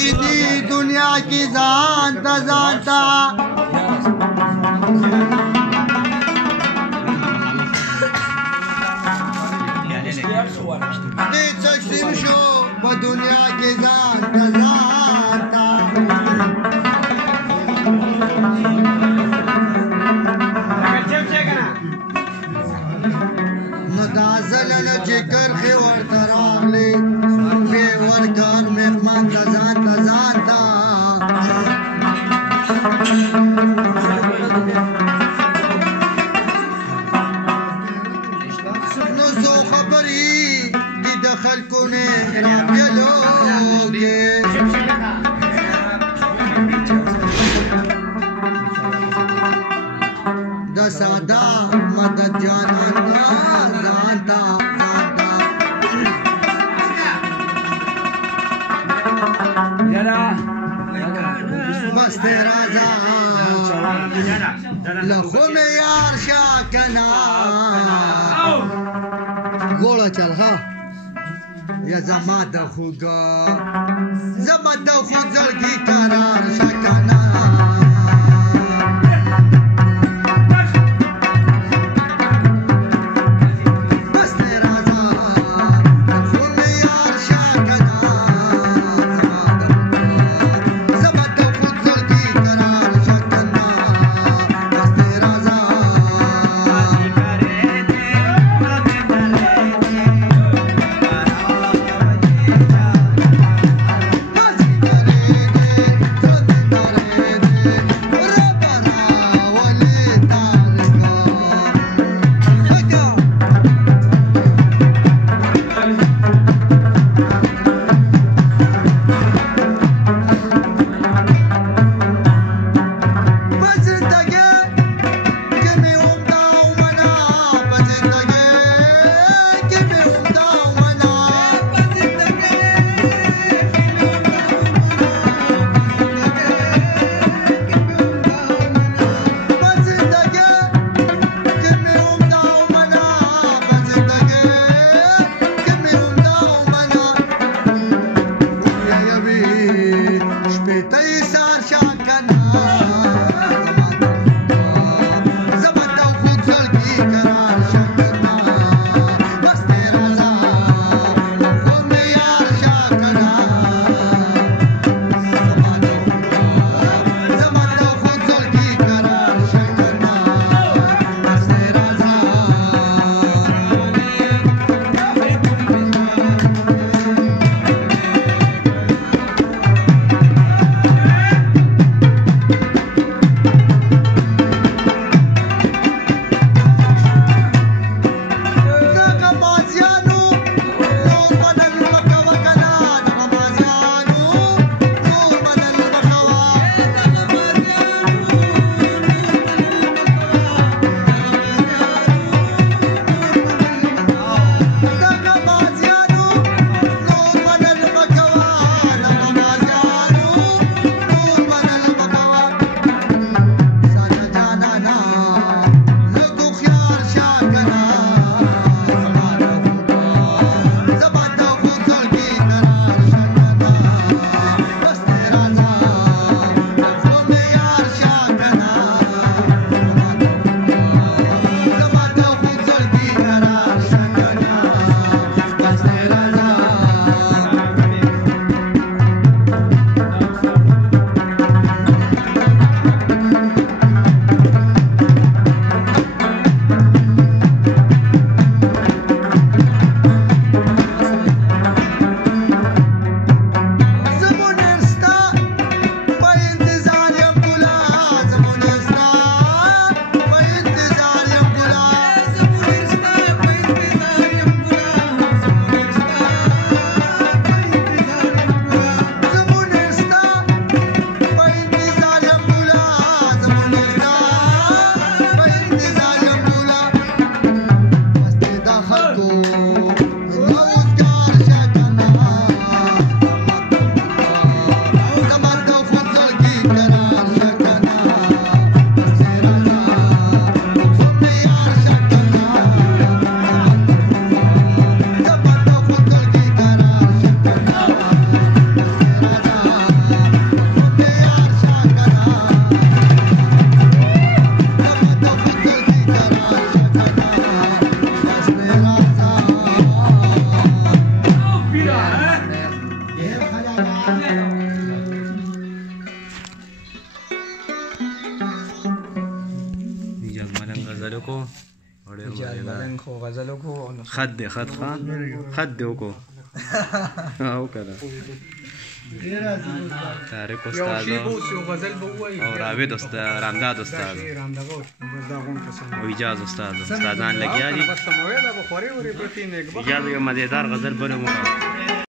باغی دی دنیا کی زانتا زانتا دی تقسیم شو با دنیا کی زانتا زانتا نو دا زلنو چی کرخی ورطراغلی بی ورکار مخمان دا زانتا زانتا نو سو خبری دی دخل کنے رابیلوگی دا سادا مدد جانان زانتا بس تیرا لخو میں یار شاکنا گوڑا چل ها یا زما دا خوگا زما دا خود زلگی قرار شاکنا اجاز ملنګ غزل کو اجاز ملنګ خو غزل کو خد دې خد ښه خد دې وکړو او کنه طارق استاد او راوید استاد رامداد استاد او اجاز استاد استادان لګیا دي اجازه یو مزیدار غزل بل مو